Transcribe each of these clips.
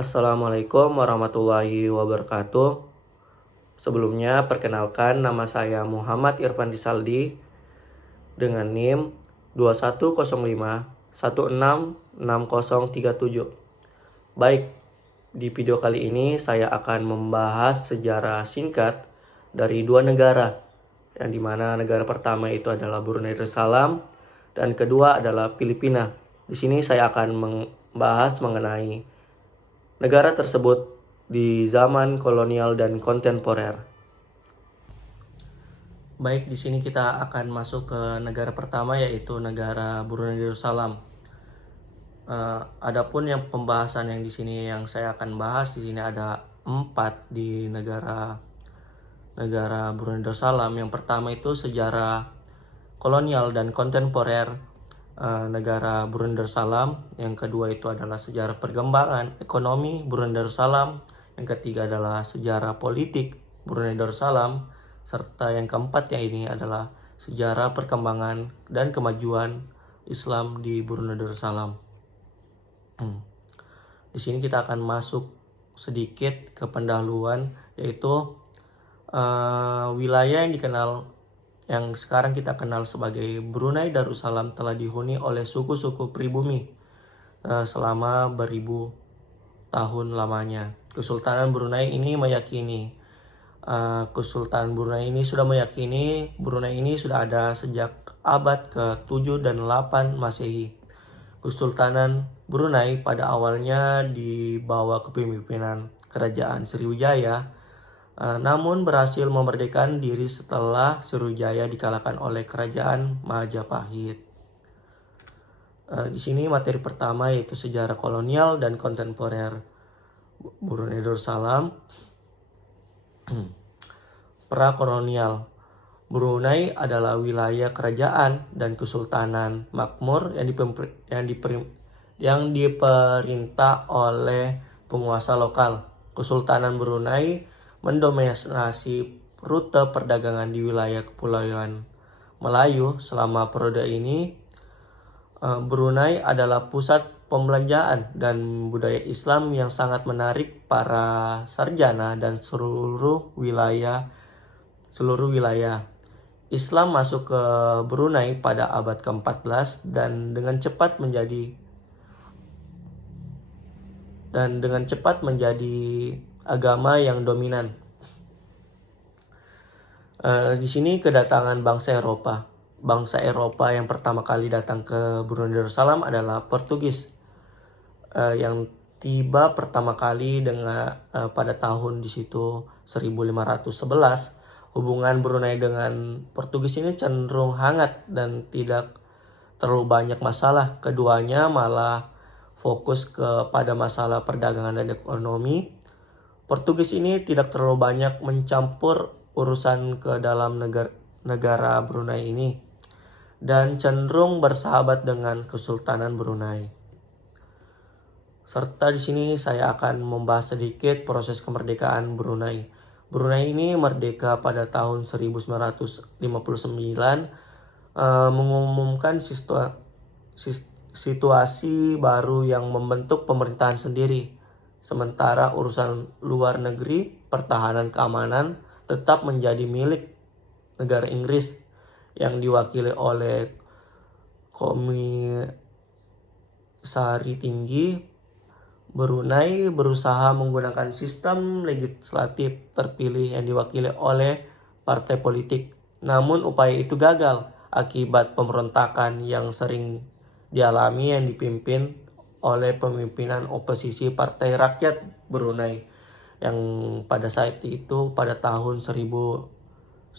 Assalamualaikum warahmatullahi wabarakatuh. Sebelumnya, perkenalkan nama saya Muhammad Irfan Disaldi dengan NIM 2105166037. Baik, di video kali ini saya akan membahas sejarah singkat dari dua negara, yang dimana negara pertama itu adalah Brunei Darussalam dan kedua adalah Filipina. Di sini saya akan membahas mengenai negara tersebut di zaman kolonial dan kontemporer. Baik, di sini kita akan masuk ke negara pertama, yaitu negara Brunei Darussalam. Adapun yang pembahasan yang di sini yang saya akan bahas, di sini ada 4 di negara Brunei Darussalam. Yang pertama itu sejarah kolonial dan kontemporer negara Brunei Darussalam. Yang kedua itu adalah sejarah perkembangan ekonomi Brunei Darussalam. Yang ketiga adalah sejarah politik Brunei Darussalam. Serta yang keempat ini adalah sejarah perkembangan dan kemajuan Islam di Brunei Darussalam. Di sini kita akan masuk sedikit ke pendahuluan, yaitu wilayah yang sekarang kita kenal sebagai Brunei Darussalam telah dihuni oleh suku-suku pribumi selama beribu tahun lamanya. Kesultanan Brunei ini sudah ada sejak abad ke-7 dan 8 Masehi. Kesultanan Brunei pada awalnya di bawah kepemimpinan Kerajaan Sriwijaya, namun berhasil memerdekakan diri setelah Sriwijaya dikalahkan oleh Kerajaan Majapahit. Di sini materi pertama yaitu sejarah kolonial dan kontemporer Brunei Darussalam. Prakolonial. Brunei adalah wilayah kerajaan dan kesultanan makmur yang diperintah oleh penguasa lokal. Kesultanan Brunei mendominasi rute perdagangan di wilayah Kepulauan Melayu. Selama periode ini, Brunei adalah pusat pembelanjaan dan budaya Islam yang sangat menarik para sarjana dan seluruh wilayah. Islam masuk ke Brunei pada abad ke-14 dan dengan cepat menjadi agama yang dominan. Di sini kedatangan bangsa Eropa. Bangsa Eropa yang pertama kali datang ke Brunei Darussalam adalah Portugis, yang tiba pertama kali pada tahun di situ 1511. Hubungan Brunei dengan Portugis ini cenderung hangat dan tidak terlalu banyak masalah. Keduanya malah fokus kepada masalah perdagangan dan ekonomi. Portugis ini tidak terlalu banyak mencampur urusan ke dalam negara Brunei ini dan cenderung bersahabat dengan Kesultanan Brunei. Serta di sini saya akan membahas sedikit proses kemerdekaan Brunei. Brunei ini merdeka pada tahun 1959, mengumumkan situasi baru yang membentuk pemerintahan sendiri. Sementara urusan luar negeri, pertahanan keamanan tetap menjadi milik negara Inggris yang diwakili oleh Komisari Tinggi. Brunei berusaha menggunakan sistem legislatif terpilih yang diwakili oleh partai politik. Namun upaya itu gagal akibat pemberontakan yang sering dialami yang dipimpin oleh pemimpinan oposisi Partai Rakyat Brunei yang pada saat itu pada tahun 1962.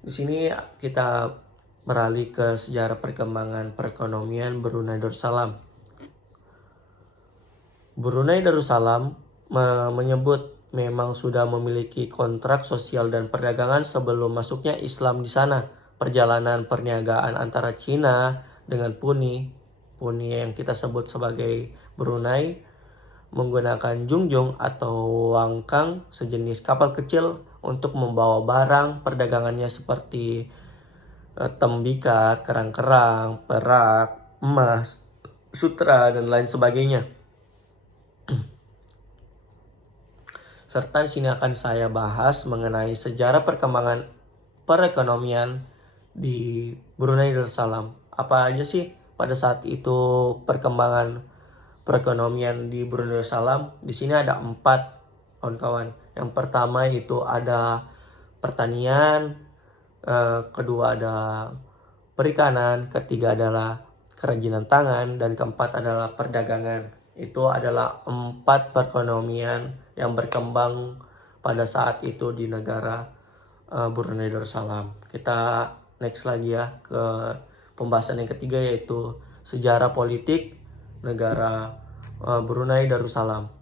Di sini kita beralih ke sejarah perkembangan perekonomian Brunei Darussalam. Brunei Darussalam menyebut memang sudah memiliki kontrak sosial dan perdagangan sebelum masuknya Islam di sana. Perjalanan perniagaan antara Cina dengan Puni yang kita sebut sebagai Brunei menggunakan junjung atau wangkang, sejenis kapal kecil untuk membawa barang perdagangannya seperti tembikar, kerang-kerang, perak, emas, sutra, dan lain sebagainya. Serta di sini akan saya bahas mengenai sejarah perkembangan perekonomian di Brunei Darussalam. Apa aja sih pada saat itu perkembangan perekonomian di Brunei Darussalam? Di sini ada 4, kawan-kawan. Yang pertama itu ada pertanian, kedua ada perikanan, ketiga adalah kerajinan tangan, dan keempat adalah perdagangan. Itu adalah 4 perekonomian yang berkembang pada saat itu di negara Brunei Darussalam. Kita next lagi ya ke pembahasan yang ketiga, yaitu sejarah politik negara Brunei Darussalam.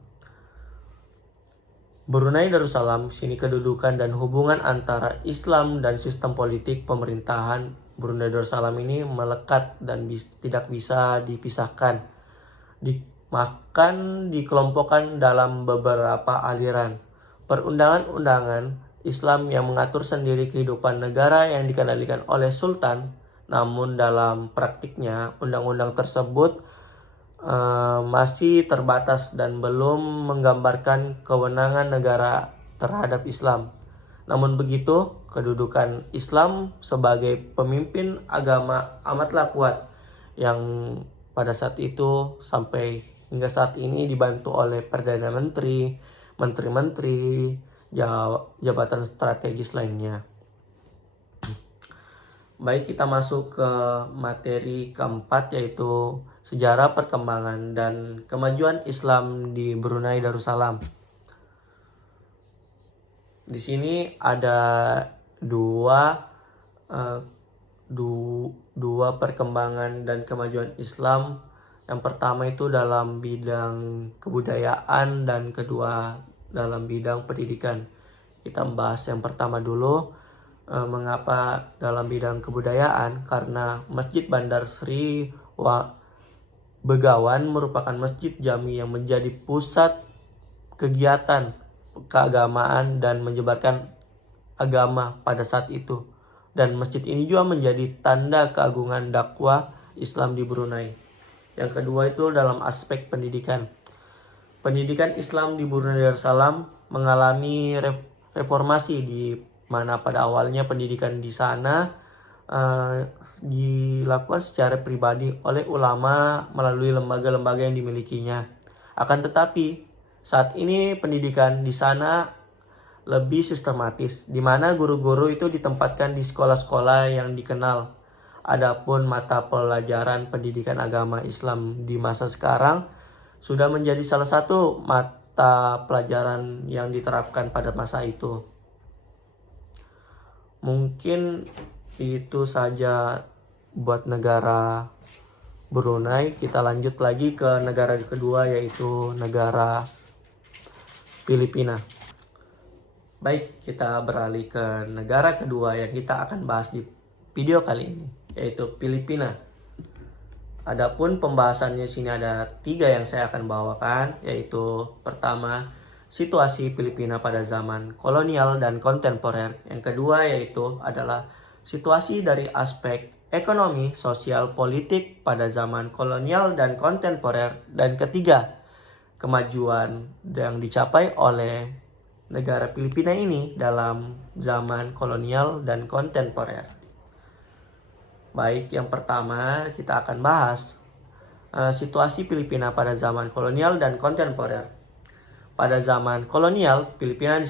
Brunei Darussalam, sini kedudukan dan hubungan antara Islam dan sistem politik pemerintahan Brunei Darussalam ini melekat dan tidak bisa dipisahkan. Dikelompokkan dalam beberapa aliran. Perundangan-undangan Islam yang mengatur sendiri kehidupan negara yang dikendalikan oleh Sultan, namun dalam praktiknya undang-undang tersebut masih terbatas dan belum menggambarkan kewenangan negara terhadap Islam. Namun begitu, kedudukan Islam sebagai pemimpin agama amatlah kuat, yang pada saat itu sampai hingga saat ini dibantu oleh Perdana Menteri, menteri-menteri, jabatan strategis lainnya. Baik, kita masuk ke materi keempat, yaitu sejarah perkembangan dan kemajuan Islam di Brunei Darussalam. Di sini ada dua perkembangan dan kemajuan Islam. Yang pertama itu dalam bidang kebudayaan dan kedua dalam bidang pendidikan. Kita membahas yang pertama dulu. Mengapa dalam bidang kebudayaan? Karena Masjid Bandar Sri Begawan merupakan masjid jami yang menjadi pusat kegiatan keagamaan dan menyebarkan agama pada saat itu. Dan masjid ini juga menjadi tanda keagungan dakwah Islam di Brunei. Yang kedua itu dalam aspek pendidikan. Pendidikan Islam di Brunei Darussalam mengalami reformasi, di mana pada awalnya pendidikan di sana dilakukan secara pribadi oleh ulama melalui lembaga-lembaga yang dimilikinya. Akan tetapi saat ini pendidikan di sana lebih sistematis, di mana guru-guru itu ditempatkan di sekolah-sekolah yang dikenal. Adapun mata pelajaran pendidikan agama Islam di masa sekarang sudah menjadi salah satu mata pelajaran yang diterapkan pada masa itu. Mungkin itu saja buat negara Brunei. Kita lanjut lagi ke negara kedua, yaitu negara Filipina. Baik, kita beralih ke negara kedua yang kita akan bahas di video kali ini, yaitu Filipina. Adapun pembahasannya sini ada 3 yang saya akan bawakan, yaitu pertama, situasi Filipina pada zaman kolonial dan kontemporer. Yang kedua yaitu adalah situasi dari aspek ekonomi, sosial, politik pada zaman kolonial dan kontemporer. Dan ketiga, kemajuan yang dicapai oleh negara Filipina ini dalam zaman kolonial dan kontemporer. Baik, yang pertama kita akan bahas situasi Filipina pada zaman kolonial dan kontemporer. Pada zaman kolonial, Filipina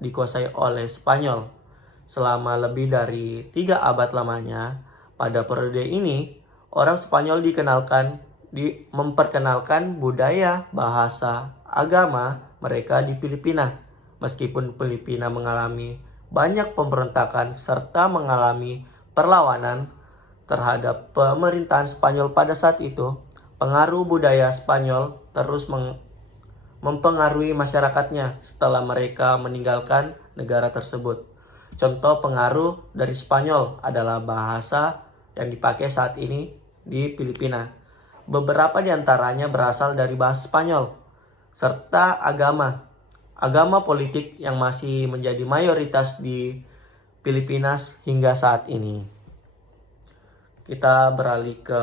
dikuasai oleh Spanyol selama lebih dari 3 abad lamanya. Pada periode ini, orang Spanyol memperkenalkan budaya, bahasa, agama mereka di Filipina. Meskipun Filipina mengalami banyak pemberontakan serta mengalami perlawanan terhadap pemerintahan Spanyol pada saat itu, pengaruh budaya Spanyol terus mempengaruhi masyarakatnya setelah mereka meninggalkan negara tersebut. Contoh pengaruh dari Spanyol adalah bahasa yang dipakai saat ini di Filipina. Beberapa di antaranya berasal dari bahasa Spanyol, serta agama politik yang masih menjadi mayoritas di Filipina hingga saat ini. Kita beralih ke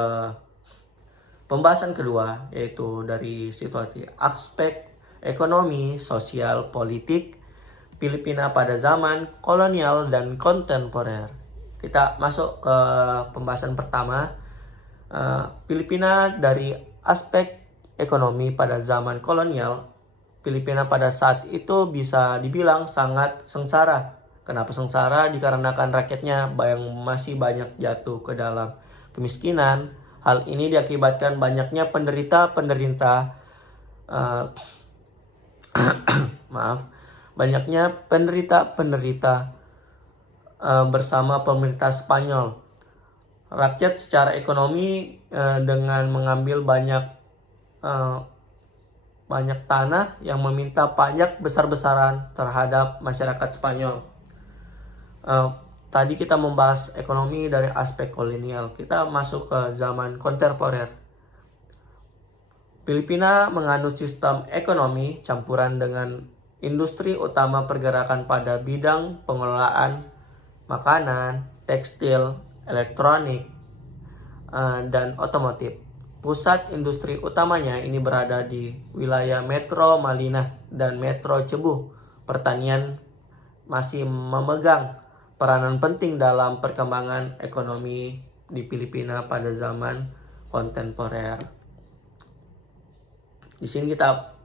Pembahasan kedua yaitu dari situasi aspek ekonomi, sosial, politik Filipina pada zaman kolonial dan kontemporer. Kita masuk ke pembahasan pertama. Filipina dari aspek ekonomi pada zaman kolonial. Filipina pada saat itu bisa dibilang sangat sengsara. Kenapa sengsara? Dikarenakan rakyatnya yang masih banyak jatuh ke dalam kemiskinan. Hal ini diakibatkan banyaknya penderita-penderita banyaknya penderita-penderita bersama pemerintah Spanyol. Rakyat secara ekonomi dengan mengambil banyak tanah yang meminta pajak besar-besaran terhadap masyarakat Spanyol. Tadi kita membahas ekonomi dari aspek kolonial. Kita masuk ke zaman kontemporer. Filipina menganut sistem ekonomi campuran dengan industri utama pergerakan pada bidang pengelolaan makanan, tekstil, elektronik, dan otomotif. Pusat industri utamanya ini berada di wilayah Metro Manila dan Metro Cebu. Pertanian masih memegang peranan penting dalam perkembangan ekonomi di Filipina pada zaman kontemporer. Di sini kita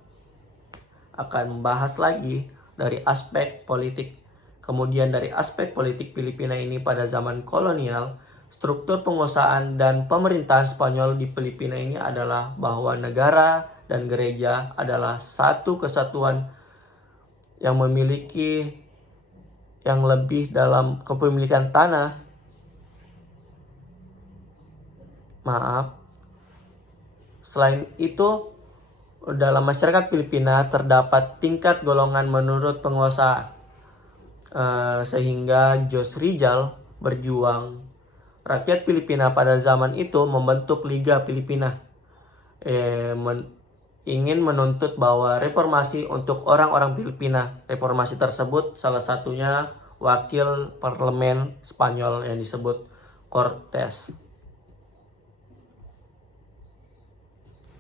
akan membahas lagi dari aspek politik. Kemudian dari aspek politik Filipina ini pada zaman kolonial, struktur penguasaan dan pemerintahan Spanyol di Filipina ini adalah bahwa negara dan gereja adalah satu kesatuan yang memiliki yang lebih dalam kepemilikan tanah. Selain itu, dalam masyarakat Filipina terdapat tingkat golongan menurut penguasa, sehingga Jose Rizal berjuang. Rakyat Filipina pada zaman itu membentuk Liga Filipina, ingin menuntut bahwa reformasi untuk orang-orang Filipina. Reformasi tersebut salah satunya wakil parlemen Spanyol yang disebut Cortes.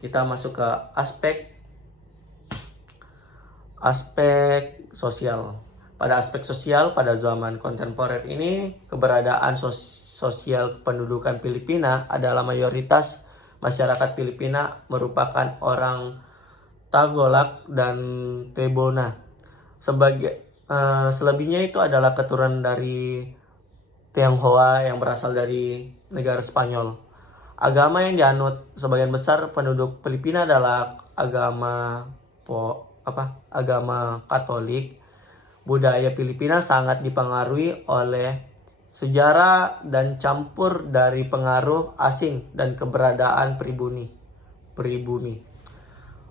Kita masuk ke aspek sosial. Pada aspek sosial pada zaman kontemporer ini, keberadaan sosial kependudukan Filipina adalah mayoritas masyarakat Filipina merupakan orang Tagalog dan Tebona. Selebihnya itu adalah keturunan dari Tionghoa yang berasal dari negara Spanyol. Agama yang dianut sebagian besar penduduk Filipina adalah agama Katolik. Budaya Filipina sangat dipengaruhi oleh sejarah dan campur dari pengaruh asing dan keberadaan pribumi.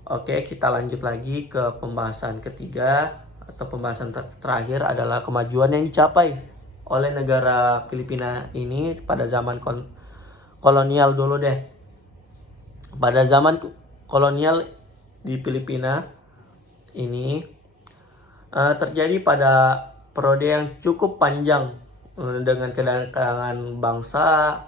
Oke, kita lanjut lagi ke pembahasan ketiga atau pembahasan terakhir adalah kemajuan yang dicapai oleh negara Filipina ini pada zaman kolonial dulu deh. Pada zaman kolonial di Filipina ini terjadi pada periode yang cukup panjang dengan kedatangan bangsa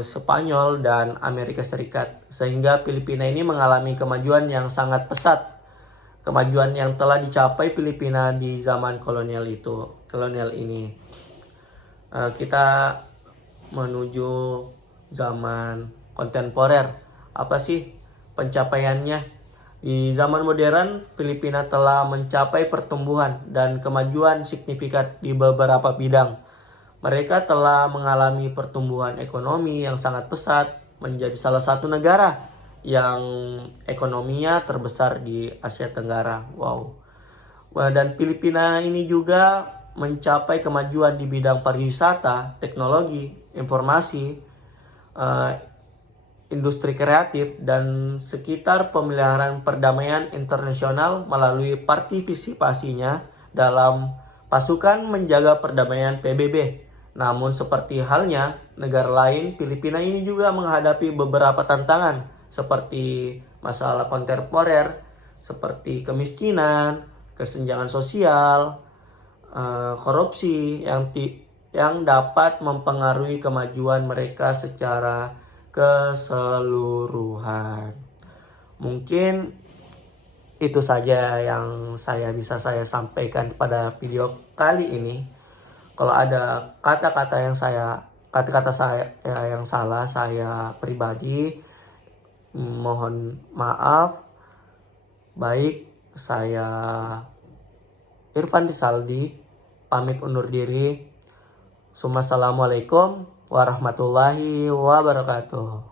Spanyol dan Amerika Serikat, sehingga Filipina ini mengalami kemajuan yang sangat pesat. Kemajuan yang telah dicapai Filipina di zaman kolonial ini. Kita menuju zaman kontemporer. Apa sih pencapaiannya? Di zaman modern, Filipina telah mencapai pertumbuhan dan kemajuan signifikan di beberapa bidang. Mereka telah mengalami pertumbuhan ekonomi yang sangat pesat, menjadi salah satu negara yang ekonominya terbesar di Asia Tenggara. Wow. Dan Filipina ini juga mencapai kemajuan di bidang pariwisata, teknologi, informasi, industri kreatif, dan sekitar pemeliharaan perdamaian internasional melalui partisipasinya dalam pasukan menjaga perdamaian PBB. Namun seperti halnya negara lain, Filipina ini juga menghadapi beberapa tantangan seperti masalah kontemporer, seperti kemiskinan, kesenjangan sosial, korupsi yang dapat mempengaruhi kemajuan mereka secara keseluruhan. Mungkin itu saja yang bisa saya sampaikan pada video kali ini. Kalau ada kata-kata saya yang salah, saya pribadi mohon maaf. Baik, saya Irfan Disaldi pamit undur diri. Assalamualaikum warahmatullahi wabarakatuh.